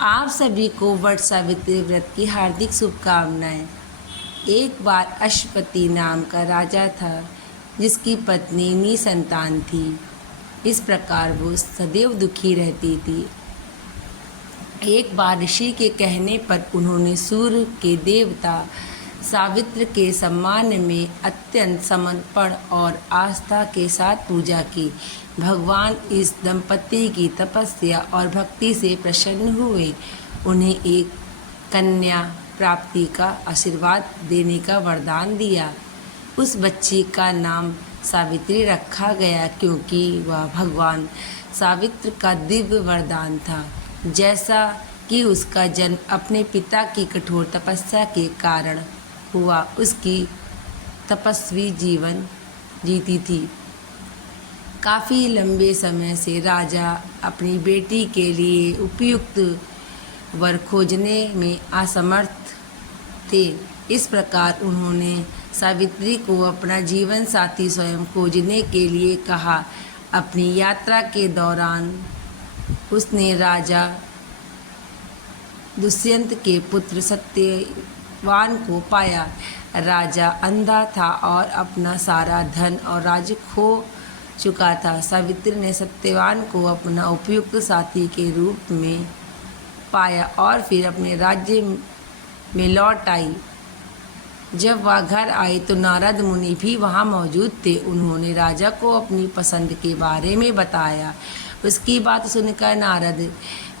आप सभी को वट सावित्री व्रत की हार्दिक शुभकामनाएं। एक बार अश्वपति नाम का राजा था जिसकी पत्नी निसंतान थी। इस प्रकार वो सदैव दुखी रहती थी। एक बार ऋषि के कहने पर उन्होंने सूर्य के देवता सावित्र के सम्मान में अत्यंत समर्पण और आस्था के साथ पूजा की। भगवान इस दंपति की तपस्या और भक्ति से प्रसन्न हुए। उन्हें एक कन्या प्राप्ति का आशीर्वाद देने का वरदान दिया। उस बच्ची का नाम सावित्री रखा गया क्योंकि वह भगवान सावित्र का दिव्य वरदान था। जैसा कि उसका जन्म अपने पिता की कठोर तपस्या के कारण हुआ, उसकी तपस्वी जीवन जीती थी। काफ़ी लंबे समय से राजा अपनी बेटी के लिए उपयुक्त वर खोजने में असमर्थ थे। इस प्रकार उन्होंने सावित्री को अपना जीवन साथी स्वयं खोजने के लिए कहा। अपनी यात्रा के दौरान उसने राजा दुष्यंत के पुत्र सत्यवान को पाया। राजा अंधा था और अपना सारा धन और राज्य खो चुका था। सावित्री ने सत्यवान को अपना उपयुक्त साथी के रूप में पाया और फिर अपने राज्य में लौट आई। जब वह घर आई तो नारद मुनि भी वहाँ मौजूद थे। उन्होंने राजा को अपनी पसंद के बारे में बताया। उसकी बात सुनकर नारद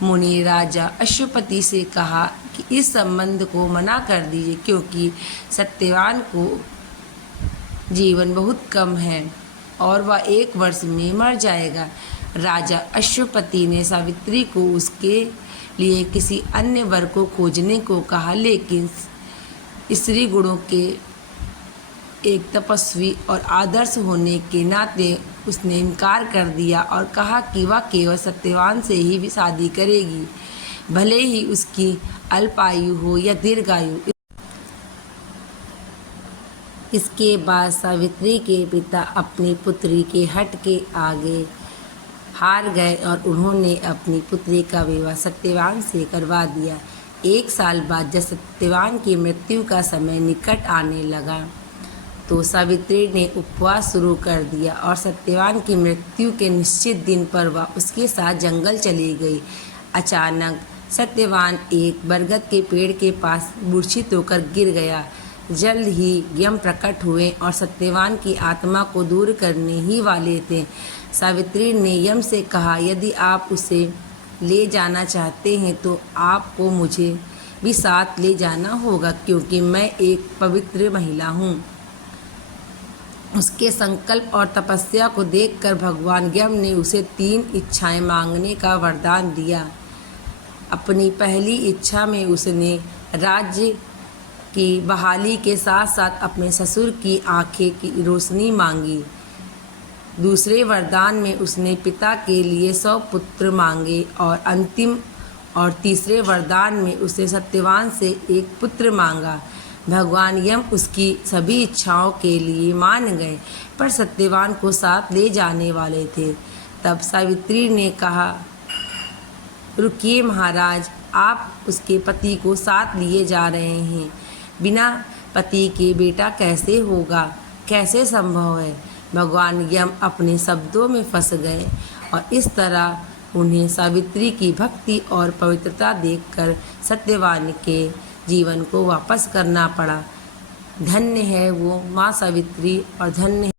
मुनि राजा अश्वपति से कहा कि इस संबंध को मना कर दीजिए क्योंकि सत्यवान को जीवन बहुत कम है और वह 1 वर्ष में मर जाएगा। राजा अश्वपति ने सावित्री को उसके लिए किसी अन्य वर को खोजने को कहा, लेकिन स्त्री गुणों के एक तपस्वी और आदर्श होने के नाते उसने इनकार कर दिया और कहा कि वह केवल सत्यवान से ही शादी करेगी, भले ही उसकी अल्पायु हो या दीर्घायु। इसके बाद सावित्री के पिता अपनी पुत्री के हट के आगे हार गए और उन्होंने अपनी पुत्री का विवाह सत्यवान से करवा दिया। 1 साल बाद जब सत्यवान की मृत्यु का समय निकट आने लगा तो सावित्री ने उपवास शुरू कर दिया और सत्यवान की मृत्यु के निश्चित दिन पर वह उसके साथ जंगल चली गई। अचानक सत्यवान एक बरगद के पेड़ के पास मूर्छित होकर गिर गया। जल्द ही यम प्रकट हुए और सत्यवान की आत्मा को दूर करने ही वाले थे। सावित्री ने यम से कहा, यदि आप उसे ले जाना चाहते हैं तो आपको मुझे भी साथ ले जाना होगा क्योंकि मैं एक पवित्र महिला हूँ। उसके संकल्प और तपस्या को देखकर भगवान यम ने उसे 3 इच्छाएं मांगने का वरदान दिया। अपनी पहली इच्छा में उसने राज्य की बहाली के साथ साथ अपने ससुर की आंखें की रोशनी मांगी। दूसरे वरदान में उसने पिता के लिए 100 पुत्र मांगे और अंतिम और तीसरे वरदान में उसने सत्यवान से 1 पुत्र मांगा। भगवान यम उसकी सभी इच्छाओं के लिए मान गए पर सत्यवान को साथ ले जाने वाले थे। तब सावित्री ने कहा, रुकिए महाराज, आप उसके पति को साथ लिए जा रहे हैं। बिना पति के बेटा कैसे होगा, कैसे संभव है। भगवान यम अपने शब्दों में फंस गए और इस तरह उन्हें सावित्री की भक्ति और पवित्रता देखकर सत्यवान के जीवन को वापस करना पड़ा। धन्य है वो माँ सावित्री और धन्य